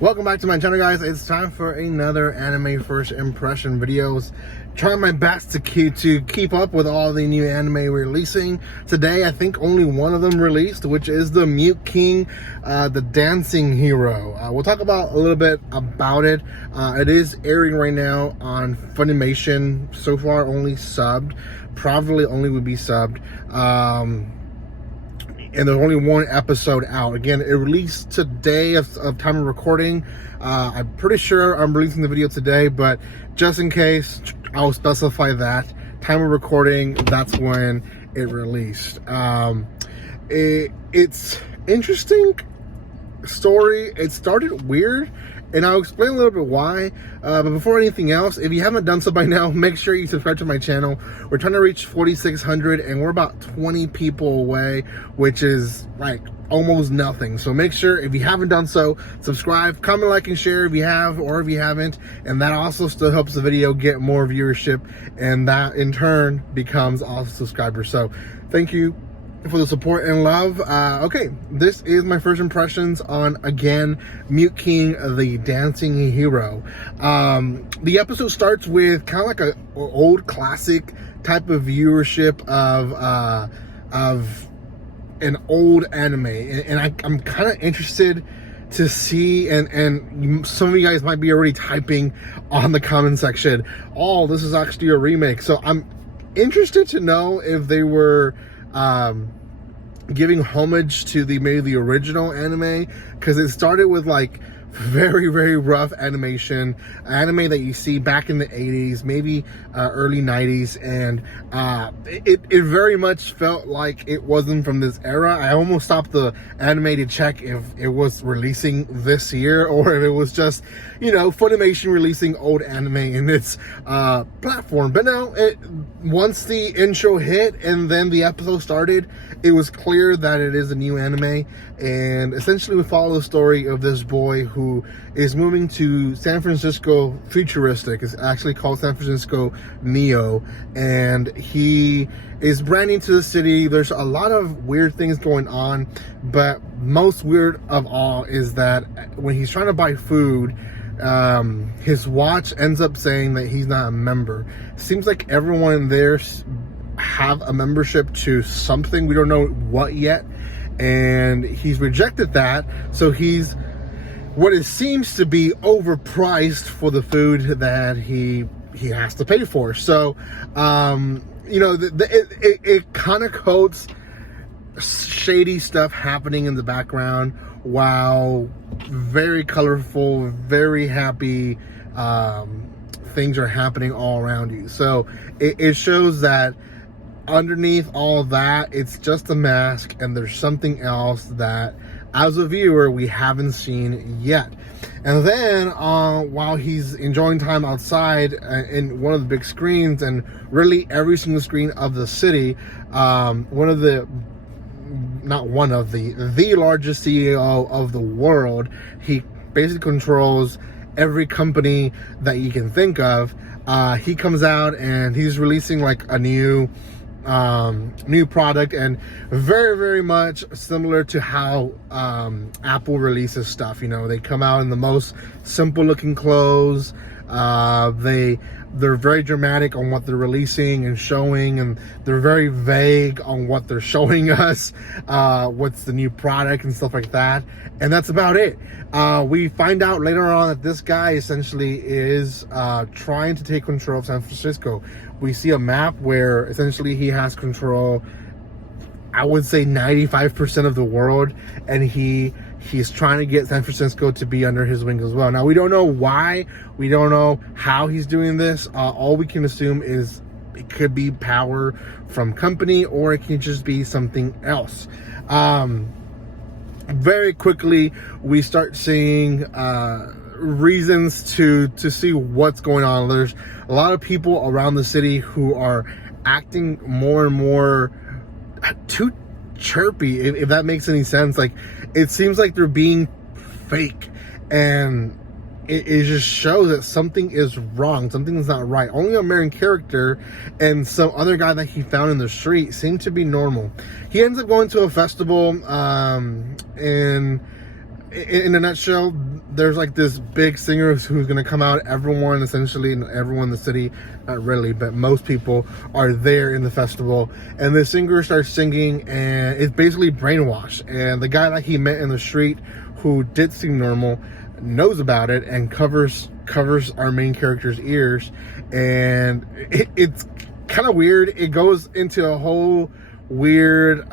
Welcome back to my channel, guys. It's time for another anime first impression videos. Trying my best to keep up with all the new anime releasing. Today, I think only one of them released, which is the Muteking, the dancing hero. We'll talk about a little bit about it. It is airing right now on Funimation. So far, only subbed. Probably only would be subbed. And there's only one episode out. Again, it released today of time of recording. I'm pretty sure I'm releasing the video today, but just in case, I'll specify that. Time of recording, that's when it released. It's interesting story. It started weird, and I'll explain a little bit why. But before anything else, if you haven't done so by now, make sure you subscribe to my channel. We're trying to reach 4,600, and we're about 20 people away, which is like almost nothing. So make sure, if you haven't done so, subscribe, comment, like, and share if you have or if you haven't. And that also still helps the video get more viewership, and that in turn becomes also subscribers. So thank you for the support and love. Okay, this is my first impressions on, again, Muteking, the dancing hero. The episode starts with kind of like a old classic type of viewership of an old anime, and I'm kind of interested to see, and some of you guys might be already typing on the comment section, oh, this is actually a remake. So I'm interested to know if they were giving homage to maybe the original anime, because it started with like very rough anime that you see back in the 80s, maybe early 90s, and it very much felt like it wasn't from this era. I almost stopped the anime to check if it was releasing this year or if it was just, you know, Funimation releasing old anime in its platform. But no, once the intro hit and then the episode started, it was clear that it is a new anime, and essentially we follow the story of this boy who is moving to San Francisco futuristic. It's actually called San Francisco Neo, and he is brand new to the city. There's a lot of weird things going on, but most weird of all is that when he's trying to buy food, his watch ends up saying that he's not a member. Seems like everyone there have a membership to something, we don't know what yet, and he's rejected that, so he's what it seems to be overpriced for the food that he has to pay for. So you know, it kind of coats shady stuff happening in the background, while very colorful, very happy things are happening all around you. So it shows that underneath all that, it's just a mask, and there's something else that as a viewer we haven't seen yet. And then while he's enjoying time outside in one of the big screens, and really every single screen of the city, the largest CEO of the world, he basically controls every company that you can think of. He comes out and he's releasing like a new product, and very much similar to how Apple releases stuff. You know, they come out in the most simple looking clothes. They're very dramatic on what they're releasing and showing, and they're very vague on what they're showing us, what's the new product and stuff like that, and that's about it. We find out later on that this guy essentially is trying to take control of San Francisco. We see a map where essentially he has control, I would say 95% of the world, and he's trying to get San Francisco to be under his wing as well. Now, we don't know why, we don't know how he's doing this. All we can assume is it could be power from company, or it can just be something else. Very quickly, we start seeing reasons to see what's going on. There's a lot of people around the city who are acting more and more too chirpy, if that makes any sense. Like, it seems like they're being fake, and it just shows that something is wrong, something is not right. Only a main character and some other guy that he found in the street seem to be normal. He ends up going to a festival, and in a nutshell, there's like this big singer who's going to come out. Everyone, essentially, everyone in the city, not really, but most people are there in the festival. And the singer starts singing, and it's basically brainwashed. And the guy that he met in the street who did seem normal knows about it and covers our main character's ears. And it's kind of weird. It goes into a whole weird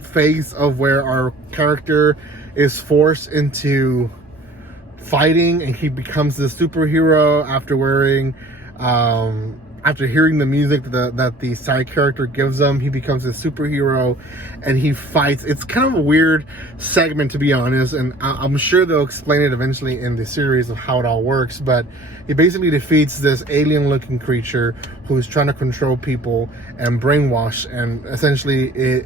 phase of where our character is forced into fighting, and he becomes the superhero after wearing after hearing the music that the side character gives him. He becomes a superhero and he fights. It's kind of a weird segment, to be honest, and I'm sure they'll explain it eventually in the series of how it all works. But he basically defeats this alien looking creature who's trying to control people and brainwash, and essentially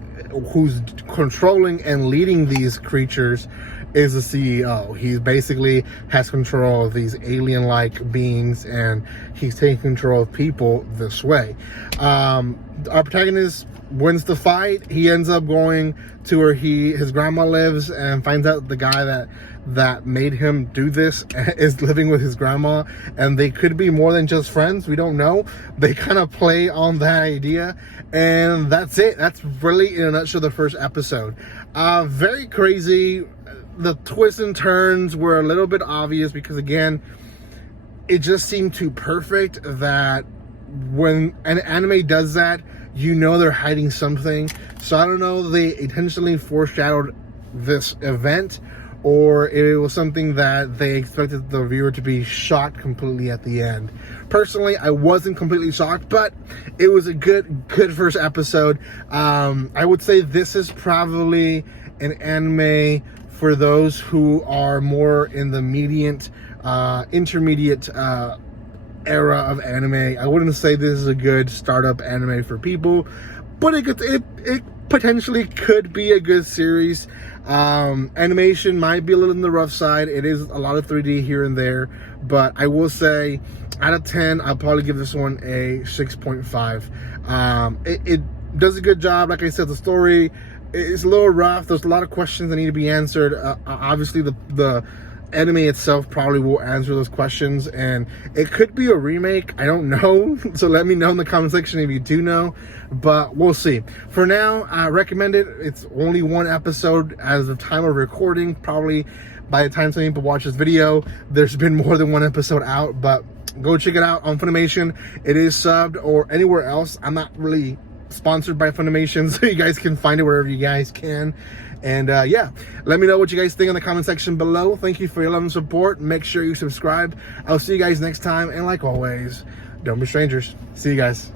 who's controlling and leading these creatures is the CEO. He basically has control of these alien-like beings, and he's taking control of people this way. Our protagonist wins the fight. He ends up going to where his grandma lives, and finds out the guy that made him do this is living with his grandma, and they could be more than just friends. We don't know. They kind of play on that idea, and that's it. That's really, in a nutshell, the first episode. Very crazy. The twists and turns were a little bit obvious because, again, it just seemed too perfect that when an anime does that, you know they're hiding something. So I don't know if they intentionally foreshadowed this event, or it was something that they expected the viewer to be shocked completely at the end. Personally, I wasn't completely shocked, but it was a good first episode. I would say this is probably an anime for those who are more in the intermediate era of anime. I wouldn't say this is a good startup anime for people, but it potentially could be a good series. Animation might be a little on the rough side. It is a lot of 3D here and there, but I will say, out of 10, I'll probably give this one a 6.5. It does a good job. Like I said, the story is a little rough. There's a lot of questions that need to be answered. Obviously, the anime itself probably will answer those questions, and it could be a remake. I don't know. So let me know in the comment section if you do know, but we'll see. For now, I recommend it. It's only one episode as of time of recording. Probably by the time some people watch this video, there's been more than one episode out, but go check it out on Funimation. It is subbed, or anywhere else. I'm not really sponsored by Funimation, so you guys can find it wherever you guys can. And yeah, let me know what you guys think in the comment section below. Thank you for your love and support. Make sure you subscribe. I'll see you guys next time, and like always, don't be strangers. See you guys.